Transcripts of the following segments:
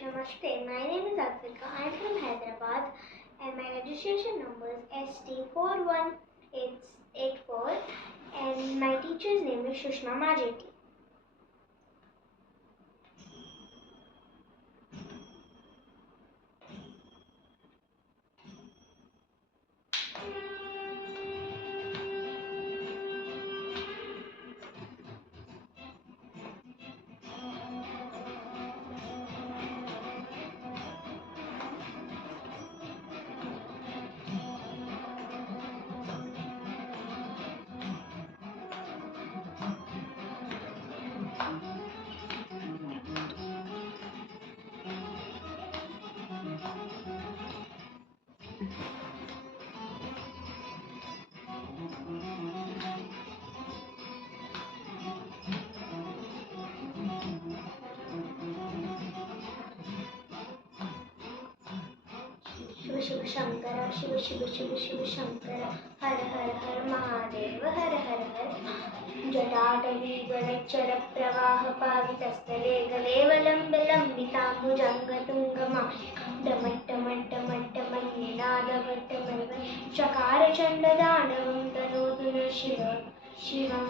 Namaste, my name is Advika. I am from Hyderabad and my registration number is ST41884 and my teacher's name is Shushma Majeti. Shiva Shiva Shankara, Shiva Shiva Shiva Shiva Shankara, Hara Hara Hara Mahadeva, Hara Hara Hara. Jatadali Garachara Pravaha Pavitastale Galevalambe Lambitambujangatungama Damattamattamattamanninadavattamaiva Chakara Chandadanavam Tanoduna Shiva Shivam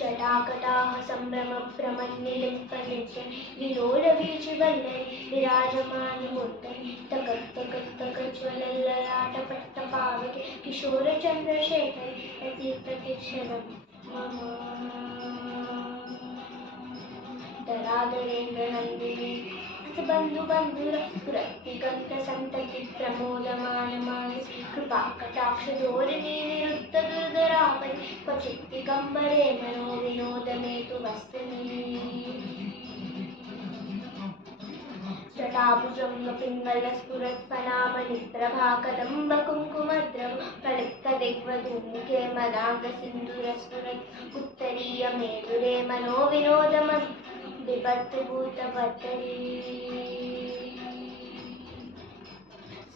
जटाकटाह सम्भ्रमभ्रमन्निलिम्पनित्य विलोलवीचिवल्लरि विराजमानमूर्तये तकत्तकत्तकज्वलल्ललाटपट्टपावके किशोरचन्द्रशेखरे रतिप्रतिक्षणं मम धराधरेन्द्रनन्दिनी बन्धुबन्धुरस्फुरत्तिकन्तसन्तति प्रमोदमानमानसि कृपाकटाक्षधोरिणी निरुद्धदुर्धरापरि क्वचित् दिगम्बरे मनोविनोदमे तु वस्तुनि जटाभुजङ्गपिङ्गलस्फुरत्फलामणिप्रभाकदम्बकुङ्कुमद्रव प्रलिप्तदिग्वधूमुखे मदाङ्गसिन्दूरस्फुरत् उत्तरीयमेरुरे मनोविनोदमन् विपत्तुभूतवतरी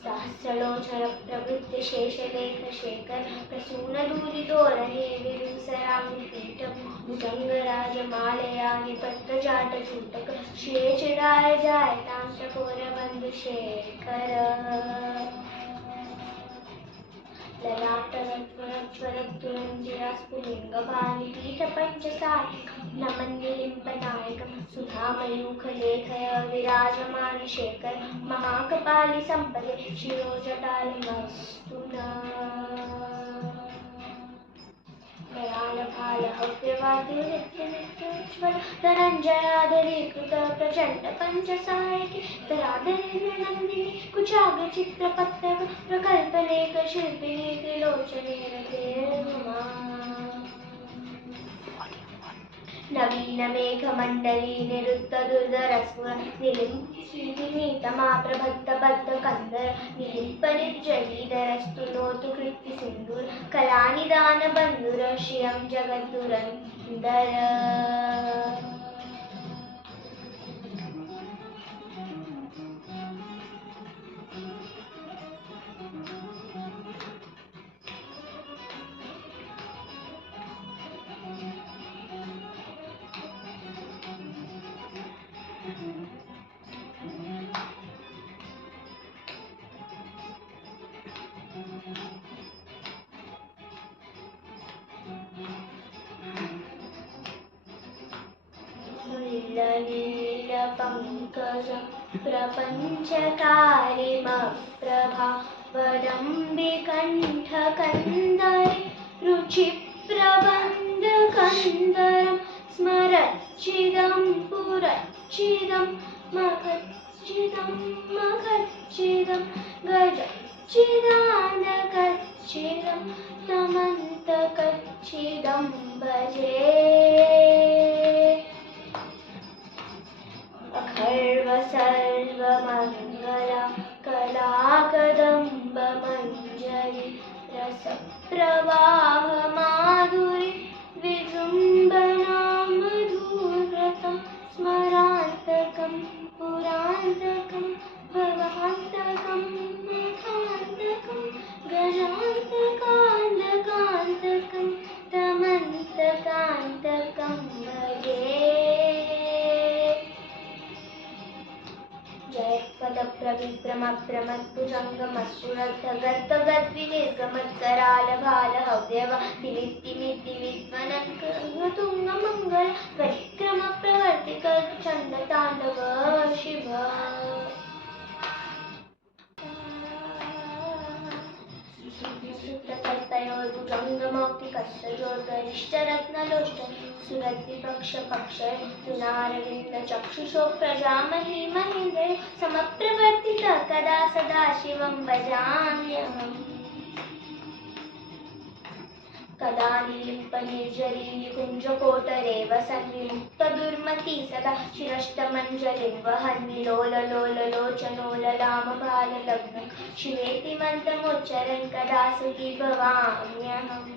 सहस्रलोचन प्रवृत्ति शेषलेखशेखर प्रसूनदूरितोरणे विदूसराङ्गपीठं भुजङ्गराजमालया निपट्टजाटचूटक श्रेयचिराय जायतान्तकोरबन्धुशेखर ललाटरत्वरज्वरत्वरञ्जिरास्फुलिङ्गपाणिपीठपञ्चसायिक नमन्निलिम्पनायकं सुधामयूखलेखय विराजमानशेखर महाकपालिसम्पदे शिरोजटालमस्तु करालभालहव्यवाद्योज्वल धनञ्जयाधरीकृत प्रचण्ड पञ्चसायके धराधरेन्द्रनन्दिनी कुचाग्रचित्रपत्तक प्रकल्पलेखशिल्पिनी त्रिलोचने रते रमा नवीनमेघमण्डली निरुद्धदुर्धरस्फुर निलिम्पितमाप्रबद्धबद्धकन्दर निलिम्पनिर्जलीधरस्तुनोतु कृत्तिसिन्दूर कलानिदानबन्धुर श्रियं जगद्दुरन्दर नीलपङ्कजं प्रपञ्चकारिमप्रभावडम्बिकण्ठकन्दरे रुचिप्रबन्धकन्दरं स्मरच्चिदं पुरच्चिदं मखच्चिदं गजच्चिदानकच्चिदं तमन्तकच्चिदं भजे अखर्व सर्वमङ्गला कलाकदम्बमञ्जरी रसप्रवाह माधुरी विजृम्भणा मधुरतं स्मरान्तकं पुरान्तकं भवान्तकं मखान्तकं गजान्तकान्तकं तमन्तकान्तकं भजे प्रविप्रमप्रमत्तुजङ्गमस्फुरद्धगद्धगद्विनिर्गमत्करालभालहव्यव तिलित्तिमित्तिमित्वनङ्कतुङ्गमङ्गल परिक्रमप्रवर्तिक चण्डताण्डव शिव सुतकर्तयोर्भुजङ्गमौक्तिकस्य सुरद्विपक्षपक्षय तुनारविन्दचक्षुषो प्रजामहि महेन्द्रयो समप्रवर्तितः कदा सदा शिवं भजाम्यहम् कदा नीलिम्पनिर्झरीकुञ्जकोटरे वसन्निमुक्तदुर्मती सदा शिरष्टमञ्जलिं वहन्निलोललोललोचनोललामबाललग्नं शिवेति मन्त्रमुच्चरन् कदा सुखी भवाम्यहम्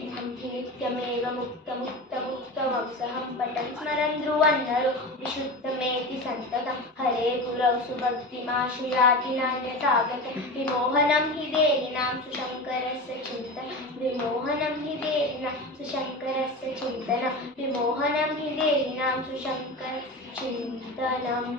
नित्यमेव मुक्तमुक्तमुक्तवंसहं पठन् स्मरन् ध्रुवन् नरो विशुद्धमेति सन्ततं हरे गुरौ सुभक्तिमाशु याति नान्यथागतं विमोहनं हि देहिनां सुशङ्करस्य चिन्तनं विमोहनं हि देहिनां सुशङ्करस्य चिन्तनं विमोहनं हि देहिनां सुशङ्करचिन्तनम्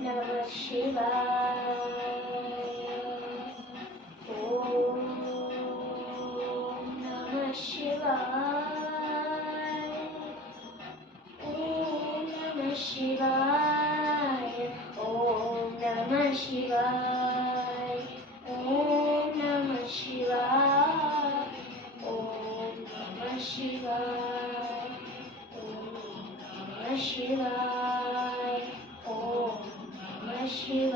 नमः शिवाय ॐ नमः शिवाय ॐ नमः शिवाय ॐ नमः शिवाय ॐ नमः शिवाय ॐ नमः शिवाय ॐ नमः शिवाय ॐ नमः शिवाय